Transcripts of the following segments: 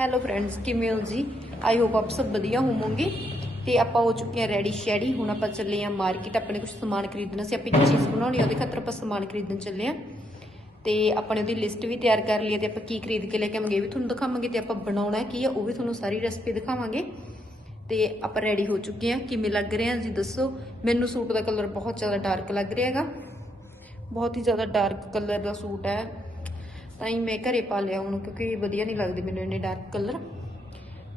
Hello friends ਕਿਵੇਂ ਹੋ ਜੀ? ਆਈ ਹੋਪ ਆਪ ਸਭ ਵਧੀਆ ਹੋਵੋਗੇ। ਤੇ ਆਪਾਂ ਹੋ ਚੁੱਕੇ ਆ ਰੈਡੀ ਸ਼ੈਡੀ। ਹੁਣ ਆਪਾਂ ਚੱਲੇ ਆ ਮਾਰਕੀਟ ਆਪਣੇ ਕੁਝ ਸਮਾਨ ਖਰੀਦਣਾ। ਸੀ ਆਪਾਂ ਇੱਕ ਚੀਜ਼ ਬਣਾਉਣੀ ਆ, ਉਹਦੇ ਖਾਤਰ ਆਪਾਂ ਸਮਾਨ ਖਰੀਦਣ ਚੱਲੇ ਆ ਤੇ ਆਪਾਂ ਨੇ ਉਹਦੀ ਲਿਸਟ ਵੀ ਤਿਆਰ ਕਰ ਲਈ ਹੈ ਤੇ ਆਪਾਂ ਕੀ ਖਰੀਦ ਕੇ ਲੈ ਕੇ ਆਵਾਂਗੇ, ਇਹ ਵੀ ਤੁਹਾਨੂੰ ਦਿਖਾਵਾਂਗੇ ਤੇ ਆਪਾਂ ਬਣਾਉਣਾ ਕੀ ਆ, ਉਹ ਵੀ ਤੁਹਾਨੂੰ ਸਾਰੀ ਰੈਸਪੀ ਦਿਖਾਵਾਂਗੇ। ਤੇ ਆਪਾਂ ਰੈਡੀ ਹੋ ਚੁੱਕੇ ਆ ਕਿਵੇਂ ਲੱਗ ਰਹੇ ਆ ਜੀ ਦੱਸੋ? ਮੈਨੂੰ ਸੂਟ ਦਾ ਕਲਰ ਬਹੁਤ ਜ਼ਿਆਦਾ ਡਾਰਕ ਲੱਗ ਰਿਹਾ ਹੈਗਾ। ਬਹੁਤ ਹੀ ਜ਼ਿਆਦਾ ਡਾਰਕ ਕਲਰ ਦਾ ਸੂਟ ਹੈ। ਤਾਂ ਹੀ ਮੈਂ ਘਰੇ ਪਾ ਲਿਆ ਹੁਣ ਕਿਉਂਕਿ ਵਧੀਆ ਨਹੀਂ ਲੱਗਦੇ ਮੈਨੂੰ ਇੰਨੇ ਡਾਰਕ ਕਲਰ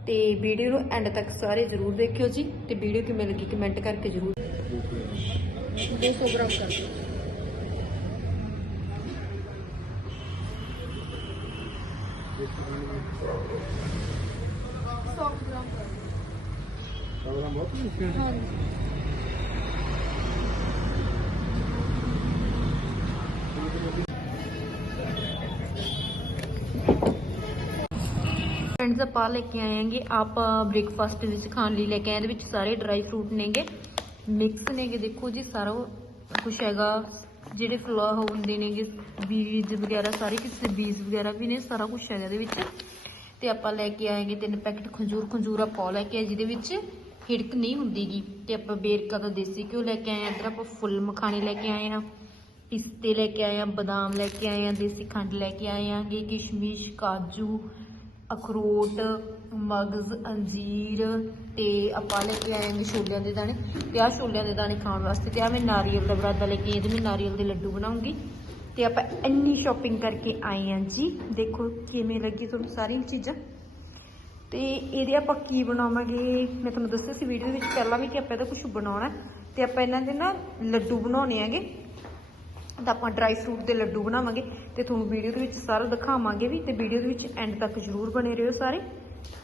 ਤੇ ਵੀਡੀਓ ਨੂੰ ਐਂਡ ਤੱਕ ਸਾਰੇ ਜ਼ਰੂਰ ਦੇਖਿਓ ਜੀ ਤੇ ਵੀਡੀਓ ਕਿਵੇਂ ਲੱਗੀ ਕਮੈਂਟ ਕਰਕੇ ਜ਼ਰੂਰ। 200 ਗ੍ਰਾਮ ਕਰ ਬਹੁਤ ਮੁਸ਼ਕਿਲ ਹੈ ਫਰੈਂਡਸ ਆਪਾਂ ਲੈ ਕੇ ਆਏ ਆਂਗੇ ਆਪ ਬ੍ਰੇਕਫਾਸਟ ਵਿੱਚ ਖਾਣ ਲਈ ਲੈ ਕੇ ਆਏ। ਇਹਦੇ ਵਿੱਚ ਸਾਰੇ ਡਰਾਈ ਫਰੂਟ ਨੇਗੇ। ਮਿਕਸ ਨੇਗੇ। ਦੇਖੋ ਜੀ, ਸਾਰਾ ਕੁਝ ਹੈਗਾ। ਜਿਹੜੇ ਫਲਾ ਹੁੰਦੇ ਨੇਗੇ ਬੀਜ ਵਗੈਰਾ, ਸਾਰੇ ਕਿਸੇ ਬੀਜ ਵਗੈਰਾ ਵੀ ਨੇ, ਸਾਰਾ ਕੁਝ ਹੈਗਾ ਇਹਦੇ ਵਿੱਚ। ਤੇ ਆਪਾਂ ਲੈ ਕੇ ਆਏਗੇ ਤਿੰਨ ਪੈਕਟ ਖੰਜੂਰ। ਖੰਜੂਰ ਆਪਾਂ ਲੈ ਕੇ ਆਏ, ਜਿਹਦੇ ਵਿੱਚ ਹਿੜਕ ਨਹੀਂ ਹੁੰਦੀਗੀ। ਤੇ ਆਪਾਂ ਬੇਰਕਾ ਦਾ ਦੇਸੀ ਘਿਓ ਲੈ ਕੇ ਆਏ ਆ ਇੱਧਰ ਆਪਾਂ ਫੁੱਲ ਮਖਾਣੇ ਲੈ ਕੇ ਆਏ ਆ ਪਿਸਤੇ ਲੈ ਕੇ ਆਏ ਆ ਬਦਾਮ ਲੈ ਕੇ ਆਏ ਆ ਦੇਸੀ ਖੰਡ ਲੈ ਕੇ ਆਏ ਆਂਗੇ ਕਿਸ਼ਮਿਸ਼, ਕਾਜੂ ਅਖਰੋਟ, ਮਗਜ਼, ਅੰਜੀਰ ਤੇ ਆਪਾਂ ਲੈ ਕੇ ਆਏਂਗੇ ਛੋਲਿਆਂ ਦੇ ਦਾਣੇ। ਤੇ ਆਹ ਛੋਲਿਆਂ ਦੇ ਦਾਣੇ ਖਾਣ ਵਾਸਤੇ ਤੇ ਆ ਮੈਂ ਨਾਰੀਅਲ ਦਾ ਬਰਾਦਾ ਲੈ ਕੇ ਇਹਦੇ ਮੈਂ ਨਾਰੀਅਲ ਦੇ ਲੱਡੂ ਬਣਾਉਂਗੀ। ਤੇ ਆਪਾਂ ਇੰਨੀ ਸ਼ਾਪਿੰਗ ਕਰਕੇ ਆਏ ਹਾਂ ਜੀ। ਦੇਖੋ ਕਿਵੇਂ ਲੱਗੀ ਤੁਹਾਨੂੰ ਸਾਰੀਆਂ ਚੀਜ਼ਾਂ। ਤੇ ਇਹਦੇ ਆਪਾਂ ਕੀ ਬਣਾਵਾਂਗੇ? ਮੈਂ ਤੁਹਾਨੂੰ ਦੱਸਿਆ ਸੀ ਵੀਡੀਓ ਵਿੱਚ ਪਹਿਲਾਂ ਵੀ ਕਿ ਆਪਾਂ ਇਹਦਾ ਕੁਝ ਬਣਾਉਣਾ ਤੇ ਆਪਾਂ ਇਹਨਾਂ ਦੇ ਨਾ ਲੱਡੂ ਬਣਾਉਣੇ ਹੈਗੇ। ਤਾਂ ਆਪਾਂ ਡਰਾਈ ਫਰੂਟ ਦੇ ਲੱਡੂ ਬਣਾਵਾਂਗੇ ਤੇ ਤੁਹਾਨੂੰ ਵੀਡੀਓ ਦੇ ਵਿੱਚ ਸਾਰਾ ਦਿਖਾਵਾਂਗੇ ਵੀ ਤੇ ਵੀਡੀਓ ਦੇ ਵਿੱਚ ਐਂਡ ਤੱਕ ਜ਼ਰੂਰ ਬਣੇ ਰਹੋ ਸਾਰੇ।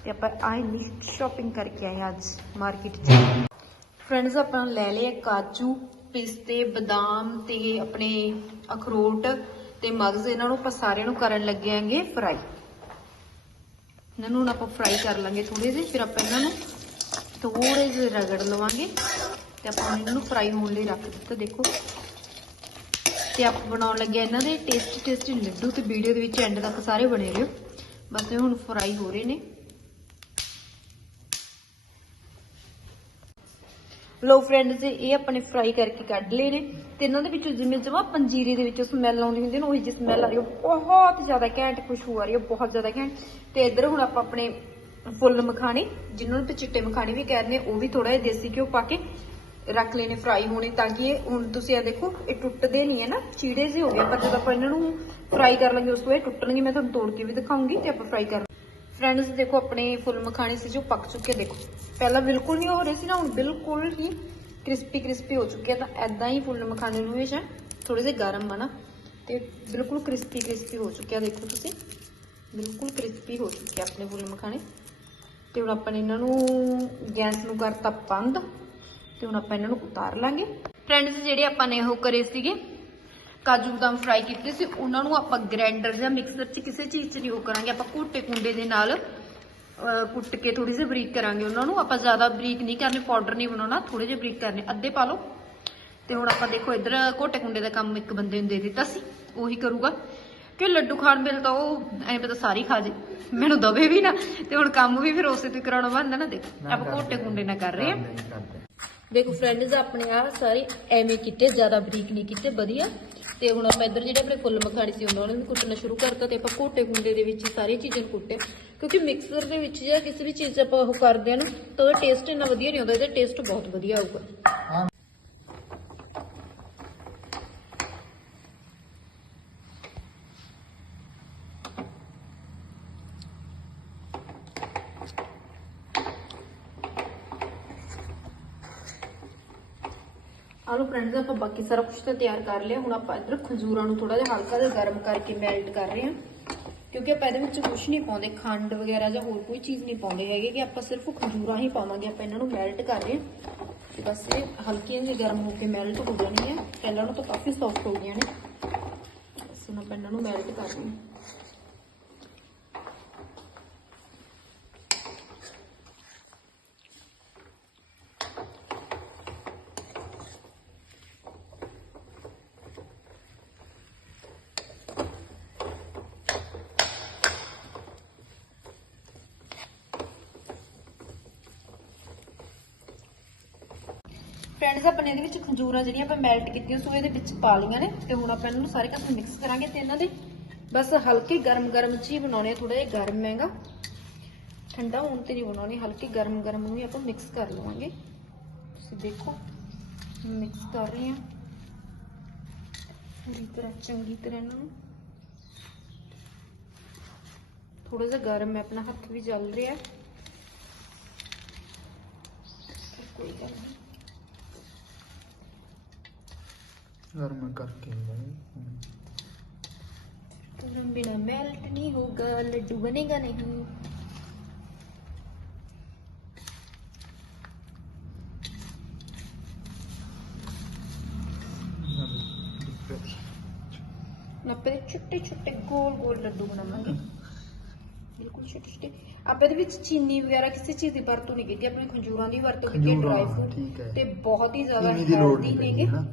ਤੇ ਆਪਾਂ ਆਏ ਨੀ ਸ਼ਾਪਿੰਗ ਕਰਕੇ ਆਏ ਅੱਜ ਮਾਰਕੀਟ 'ਚ। ਫਰੈਂਡਸ ਆਪਾਂ ਲੈ ਲਏ ਕਾਜੂ, ਪਿਸਤੇ, ਬਦਾਮ ਤੇ ਆਪਣੇ ਅਖਰੋਟ ਤੇ ਮਗਜ਼ ਇਹਨਾਂ ਨੂੰ ਆਪਾਂ ਸਾਰਿਆਂ ਨੂੰ ਕਰਨ ਲੱਗੇ ਆਂਗੇ ਫਰਾਈ ਇਹਨਾਂ ਨੂੰ ਹੁਣ ਆਪਾਂ ਫਰਾਈ ਕਰ ਲਾਂਗੇ ਥੋੜੇ ਜਿਹੇ, ਫਿਰ ਆਪਾਂ ਇਹਨਾਂ ਨੂੰ ਥੋੜੇ ਜਿਹੇ ਰਗੜ ਲਵਾਂਗੇ ਤੇ ਆਪਾਂ ਇਹਨਾਂ ਨੂੰ ਫਰਾਈ ਹੋਣ ਲਈ ਰੱਖ ਦਿੱਤਾ। ਦੇਖੋ ਤੇ ਆਪ ਬਣਾਉਣ ਲੱਗੇ ਇਹਨਾਂ ਦੇ ਟੇਸਟੀ ਟੇਸਟੀ ਲੱਡੂ ਤੇ ਵੀਡੀਓ ਦੇ ਵਿੱਚ ਐਂਡ ਤੱਕ ਸਾਰੇ ਬਣੇ ਰਹੋ ਬਸ ਇਹ ਹੁਣ ਫਰਾਈ ਹੋ ਰਹੇ ਨੇ। ਲੋ ਫਰੈਂਡਸ ਇਹ ਆਪਣੇ ਫਰਾਈ ਕਰਕੇ ਕੱਢ ਲਏ ਨੇ ਤੇ ਇਹਨਾਂ ਦੇ ਵਿੱਚੋਂ ਜਿਵੇਂ ਜਮਾ ਪੰਜੀਰੀ ਦੇ ਵਿੱਚੋਂ ਸਮੈਲ ਆਉਂਦੀ ਹੁੰਦੀ ਨਾ, ਉਹੀ ਜਿਹੀ ਸਮੈਲ ਆ ਰਹੀ ਹੈ। ਬਹੁਤ ਜ਼ਿਆਦਾ ਘੈਂਟ ਖੁਸ਼ਬੂ ਆ ਰਹੀ ਹੈ, ਬਹੁਤ ਜ਼ਿਆਦਾ ਘੈਂਟ। ਤੇ ਇੱਧਰ ਹੁਣ ਆਪਾਂ ਆਪਣੇ ਫੁੱਲ ਮਖਾਣੇ ਜਿਨ੍ਹਾਂ ਨੂੰ ਚਿੱਟੇ ਮਖਾਣੇ ਵੀ ਕਹਿੰਦੇ ਨੇ, ਉਹ ਵੀ ਥੋੜਾ ਜਿਹਾ ਦੇਸੀ ਘਿਓ ਪਾ ਕੇ ਰੱਖ ਲੈਣੇ ਫਰਾਈ ਹੋਣੇ ਤਾਂ ਕਿ ਇਹ ਹੁਣ ਤੁਸੀਂ ਇਹ ਦੇਖੋ, ਇਹ ਟੁੱਟਦੇ ਨਹੀਂ ਹੈ ਨਾ, ਚੀੜੇ ਜਿਹੇ ਹੋ ਗਏ। ਪਰ ਜਦੋਂ ਆਪਾਂ ਇਹਨਾਂ ਨੂੰ ਫਰਾਈ ਕਰ ਲਾਂਗੇ, ਉਸ ਤੋਂ ਇਹ ਟੁੱਟਣਗੇ। ਮੈਂ ਤੁਹਾਨੂੰ ਤੋੜ ਕੇ ਵੀ ਦਿਖਾਉਂਗੀ ਤੇ ਆਪਾਂ ਫਰਾਈ ਕਰ ਫਰੈਂਡਸ ਦੇਖੋ, ਆਪਣੇ ਫੁੱਲ ਮਖਾਣੇ ਸੀ ਜੋ ਪੱਕ ਚੁੱਕੇ ਦੇਖੋ, ਪਹਿਲਾਂ ਬਿਲਕੁਲ ਨਹੀਂ ਹੋ ਰਹੇ ਸੀ ਨਾ, ਹੁਣ ਬਿਲਕੁਲ ਹੀ ਕ੍ਰਿਸਪੀ ਕ੍ਰਿਸਪੀ ਹੋ ਚੁੱਕੇ ਆ। ਤਾਂ ਐਦਾਂ ਹੀ ਫੁੱਲ ਮਖਾਣੇ ਨੂੰ ਹਮੇਸ਼ਾ ਥੋੜੇ ਜਿਹੇ ਗਰਮ ਆ ਨਾ, ਤੇ ਬਿਲਕੁਲ ਕ੍ਰਿਸਪੀ ਕ੍ਰਿਸਪੀ ਹੋ ਚੁੱਕਿਆ ਦੇਖੋ ਤੁਸੀਂ, ਬਿਲਕੁਲ ਕ੍ਰਿਸਪੀ ਹੋ ਚੁੱਕੇ ਆਪਣੇ ਫੁੱਲ ਮਖਾਣੇ। ਤੇ ਹੁਣ ਆਪਾਂ ਨੇ ਇਹਨਾਂ ਨੂੰ ਗੈਸ ਨੂੰ ਕਰਤਾ ਬੰਦ। ਤੇ ਹੁਣ ਆਪਾਂ ਇਹਨਾਂ ਨੂੰ ਉਤਾਰ ਲਾਂਗੇ। ਫਰੈਂਡਸ ਜਿਹੜੇ ਆਪਾਂ ਨੇ ਉਹ ਕਰੇ ਸੀਗੇ ਕਾਜੂ ਬਦਾਮ ਫਰਾਈ ਕੀਤੇ ਸੀ ਉਹਨਾਂ ਨੂੰ ਆਪਾਂ ਗ੍ਰਾਈਂਡਰ ਜਾਂ ਮਿਕਸਰ 'ਚ ਕਿਸੇ ਚੀਜ਼ 'ਚ ਨਹੀਂ ਉਹ ਕਰਾਂਗੇ। ਆਪਾਂ ਘੋਟੇ ਕੁੰਡੇ ਦੇ ਨਾਲ ਕੁੱਟ ਕੇ ਥੋੜੀ ਜਿਹੀ ਬਰੀਕ ਕਰਾਂਗੇ ਉਹਨਾਂ ਨੂੰ। ਆਪਾਂ ਜ਼ਿਆਦਾ ਬਰੀਕ ਨਹੀਂ ਕਰਨੇ ਪਾਊਡਰ ਨਹੀਂ ਬਣਾਉਣਾ ਥੋੜੇ ਜਿਹੇ ਬਰੀਕ ਕਰਨੇ ਅੱਧੇ ਪਾ ਲਓ। ਤੇ ਹੁਣ ਆਪਾਂ ਦੇਖੋ ਇੱਧਰ ਘੋਟੇ ਕੁੰਡੇ ਦਾ ਕੰਮ ਇੱਕ ਬੰਦੇ ਨੂੰ ਦੇ ਦਿੱਤਾ ਸੀ ਉਹੀ ਕਰੂਗਾ। ਕਿ ਲੱਡੂ ਖਾਣ ਵੇਲੇ ਤਾਂ ਉਹ ਐਂ ਪਤਾ ਸਾਰੀ ਖਾ ਜੇ ਮੈਨੂੰ ਦਵੇ ਵੀ ਨਾ। ਤੇ ਹੁਣ ਕੰਮ ਵੀ ਫਿਰ ਉਸੇ ਤੋਂ ਕਰਾਉਣਾ ਬਣਦਾ ਨਾ ਦੇਖ। ਆਪਾਂ ਘੋਟੇ ਕੁੰਡੇ ਨਾਲ ਕਰ ਰਹੇ ਆ ਦੇਖੋ ਫਰੈਂਡਸ ਆਪਣੇ ਆ ਸਾਰੇ ਐਵੇਂ ਕੀਤੇ, ਜ਼ਿਆਦਾ ਬਰੀਕ ਨਹੀਂ ਕੀਤੇ, ਵਧੀਆ। ਤੇ ਹੁਣ ਆਪਾਂ ਇੱਧਰ ਜਿਹੜੇ ਆਪਣੇ ਫੁੱਲ ਮਖਾਣੇ ਸੀ, ਉਹਨਾਂ ਨੂੰ ਵੀ ਕੁੱਟਣਾ ਸ਼ੁਰੂ ਕਰਤਾ ਤੇ ਆਪਾਂ ਘੋਟੇ ਗੁੰਡੇ ਦੇ ਵਿੱਚ ਹੀ ਸਾਰੀਆਂ ਚੀਜ਼ਾਂ ਨੂੰ ਕੁੱਟੇ ਕਿਉਂਕਿ ਮਿਕਸਰ ਦੇ ਵਿੱਚ ਜਾਂ ਕਿਸੇ ਵੀ ਚੀਜ਼ 'ਚ ਆਪਾਂ ਉਹ ਕਰਦੇ ਆ ਨਾ, ਤਾਂ ਉਹਦਾ ਟੇਸਟ ਇੰਨਾ ਵਧੀਆ ਨਹੀਂ ਆਉਂਦਾ, ਇਹਦਾ ਟੇਸਟ ਬਹੁਤ ਵਧੀਆ ਆਊਗਾ। ਆਲੂ ਫਰੈਂਡਸ ਆਪਾਂ ਬਾਕੀ ਸਾਰਾ ਕੁਝ ਤਾਂ ਤਿਆਰ ਕਰ ਲਿਆ। ਹੁਣ ਆਪਾਂ ਇੱਧਰ ਖਜੂਰਾਂ ਨੂੰ ਥੋੜਾ ਜਿਹਾ ਹਲਕਾ ਜਿਹਾ ਗਰਮ ਕਰਕੇ ਮੈਲਟ ਕਰ ਰਹੇ ਹਾਂ। ਕਿਉਂਕਿ ਆਪਾਂ ਇਹਦੇ ਵਿੱਚ ਕੁਝ ਨਹੀਂ ਪਾਉਂਦੇ, ਖੰਡ ਵਗੈਰਾ ਜਾਂ ਹੋਰ ਕੋਈ ਚੀਜ਼ ਨਹੀਂ ਪਾਉਂਦੇ ਹੈਗੇ ਕਿ ਆਪਾਂ ਸਿਰਫ ਖਜੂਰਾਂ ਹੀ ਪਾਵਾਂਗੇ, ਆਪਾਂ ਇਹਨਾਂ ਨੂੰ ਮੈਲਟ ਕਰ ਰਹੇ ਹਾਂ। ਤੇ ਬਸ ਇਹ ਹਲਕੀਆਂ ਜਿਹੀਆਂ ਗਰਮ ਹੋ ਕੇ ਮੈਲਟ ਹੋ ਜਾਣੀਆਂ ਪਹਿਲਾਂ ਨੂੰ ਤਾਂ ਕਾਫੀ ਸੌਫਟ ਹੋ ਗਈਆਂ ਨੇ। ਬਸ ਆਪਾਂ ਇਹਨਾਂ ਨੂੰ ਮੈਲਟ ਕਰ ਰਹੇ ਹਾਂ। ਫਰੈਂਡਸ ਆਪਣੇ ਇਹਦੇ ਵਿੱਚ ਖੰਜੂਰਾਂ ਜਿਹੜੀਆਂ ਆਪਾਂ ਮੈਲਟ ਕੀਤੀਆਂ ਸੋ ਇਹਦੇ ਵਿੱਚ ਪਾ ਲਈਆਂ ਨੇ ਤੇ ਹੁਣ ਆਪਾਂ ਇਹਨਾਂ ਨੂੰ ਸਾਰੇ ਕਾਸੇ ਮਿਕਸ ਕਰਾਂਗੇ ਤੇ ਇਹਨਾਂ ਦੇ ਬਸ ਹਲਕੇ ਗਰਮ ਗਰਮ ਚ ਹੀ ਬਣਾਉਣੇ ਥੋੜਾ ਜਿਹਾ ਗਰਮ ਹੈਗਾ। ਠੰਡਾ ਹੋਣ ਤੇ ਨਹੀਂ ਬਣਾਉਣੇ, ਹਲਕੇ ਗਰਮ ਗਰਮ ਨੂੰ ਹੀ ਆਪਾਂ ਮਿਕਸ ਕਰ ਲਵਾਂਗੇ। ਤੁਸੀਂ ਦੇਖੋ ਮਿਕਸ ਕਰ ਰਹੇ ਹਾਂ ਪੂਰੀ ਤਰ੍ਹਾਂ, ਚੰਗੀ ਤਰ੍ਹਾਂ ਇਹਨਾਂ ਨੂੰ। ਥੋੜਾ ਜਿਹਾ ਗਰਮ ਹੈ, ਆਪਣਾ ਹੱਥ ਵੀ ਜਲ ਰਿਹਾ। ਕੋਈ ਗੱਲ ਨਹੀਂ। ਗਰਮ ਕਰਕੇ पूरम बिना मेल्ट नहीं होगा लड्डू बनेगा नहीं ਨੱਪੇ ਦੇ ਛੋਟੇ ਛੋਟੇ ਗੋਲ ਗੋਲ ਲੱਡੂ ਬਣਾਵਾਂਗੇ ਬਿਲਕੁਲ ਛੋਟੇ ਛੋਟੇ ਆਪਾਂ ਇਹਦੇ ਵਿੱਚ ਚੀਨੀ ਵਗੈਰਾ ਕਿਸੇ ਚੀਜ਼ ਦੀ ਵਰਤੋਂ ਨਹੀਂ ਕੀਤੀ ਆਪਣੀ ਖੰਜੂਰਾਂ ਦੀ ਵਰਤੋਂ ਕੀਤੀ ਹੈ ਖੰਜੂਰਾਂ, ਡਰਾਈ ਠੀਕ ਹੈ। ਫਰੂਟ ਤੇ ਬਹੁਤ ਹੀ ਜ਼ਿਆਦਾ ਚੀਨੀ ਦੀ ਲੋੜ ਹੈਲਦੀ ਨਹੀਂ ਨੇਗੇ ਪੈਂਦੀ ਨਾ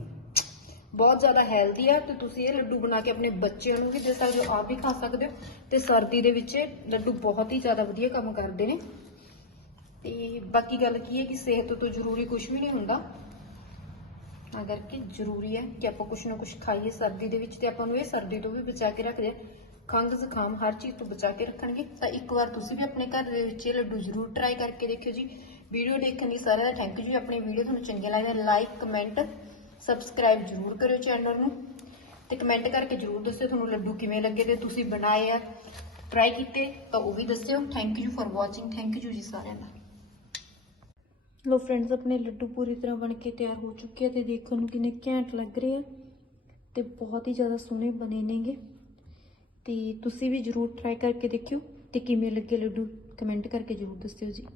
ਬਹੁਤ ਜ਼ਿਆਦਾ ਹੈਲਦੀ ਆ ਤੇ ਤੁਸੀਂ ਇਹ ਲੱਡੂ ਬਣਾ ਕੇ ਆਪਣੇ ਬੱਚਿਆਂ ਨੂੰ ਵੀ ਦੇ ਸਕਦੇ ਹੋ, ਆਪ ਵੀ ਖਾ ਸਕਦੇ ਹੋ ਤੇ ਸਰਦੀ ਦੇ ਵਿੱਚ ਲੱਡੂ ਬਹੁਤ ਹੀ ਜ਼ਿਆਦਾ ਵਧੀਆ ਕੰਮ ਕਰਦੇ ਨੇ। ਤੇ ਬਾਕੀ ਗੱਲ ਕੀ ਹੈ ਕਿ ਸਿਹਤ ਤੋਂ ਜ਼ਰੂਰੀ ਕੁਝ ਵੀ ਨਹੀਂ ਹੁੰਦਾ। ਤਾਂ ਕਰਕੇ ਜ਼ਰੂਰੀ ਹੈ ਕਿ ਆਪਾਂ ਕੁਝ ਨਾ ਕੁਝ ਖਾਈਏ ਸਰਦੀ ਦੇ ਵਿੱਚ ਤੇ ਆਪਾਂ ਨੂੰ ਇਹ ਸਰਦੀ ਤੋਂ ਵੀ ਬਚਾ ਕੇ ਰੱਖਦੇ ਆ। ਖੰਘ ਜ਼ੁਕਾਮ ਹਰ ਚੀਜ਼ ਤੋਂ ਬਚਾ ਕੇ ਰੱਖਣਗੇ। ਤਾਂ ਇੱਕ ਵਾਰ ਤੁਸੀਂ ਵੀ ਆਪਣੇ ਘਰ ਦੇ ਵਿੱਚ ਇਹ ਲੱਡੂ ਜ਼ਰੂਰ ਟਰਾਈ ਕਰਕੇ ਦੇਖਿਓ ਜੀ। ਵੀਡੀਓ ਦੇਖਣ ਲਈ ਸਾਰਿਆਂ ਦਾ ਥੈਂਕ ਯੂ ਜੀ। ਆਪਣੀ ਵੀਡੀਓ ਤੁਹਾਨੂੰ ਚੰਗੀ ਲੱਗਦੀ ਲਾਈਕ ਕਮੈਂਟ ਸਬਸਕ੍ਰਾਈਬ ਜ਼ਰੂਰ ਕਰਿਓ ਚੈਨਲ ਨੂੰ ਤੇ ਕਮੈਂਟ ਕਰਕੇ ਜ਼ਰੂਰ ਦੱਸਿਓ ਤੁਹਾਨੂੰ ਲੱਡੂ ਕਿਵੇਂ ਲੱਗੇ ਤੇ ਤੁਸੀਂ ਬਣਾਏ ਆ। ਟਰਾਈ ਕੀਤੇ ਤਾਂ ਉਹ ਵੀ ਦੱਸਿਓ। Thank you for watching thank you ji ਸਾਰਿਆਂ ਦਾ। ਲੋ ਫਰੈਂਡਸ ਆਪਣੇ ਲੱਡੂ ਪੂਰੀ ਤਰ੍ਹਾਂ ਬਣ ਕੇ ਤਿਆਰ ਹੋ ਚੁੱਕੇ ਆ ਤੇ ਦੇਖਣ ਨੂੰ ਕਿੰਨੇ ਘੈਂਟ ਲੱਗ ਰਹੇ ਆ ਤੇ ਬਹੁਤ ਹੀ ਜ਼ਿਆਦਾ ਸੋਹਣੇ ਬਣੇ ਨੇਗੇ। ਤੇ ਤੁਸੀਂ ਵੀ ਜਰੂਰ ਟਰਾਈ ਕਰਕੇ ਦੇਖਿਓ ਤੇ ਕਿਵੇਂ ਲੱਗੇ ਲੱਡੂ। ਕਮੈਂਟ ਕਰਕੇ ਜਰੂਰ ਦੱਸਿਓ ਜੀ।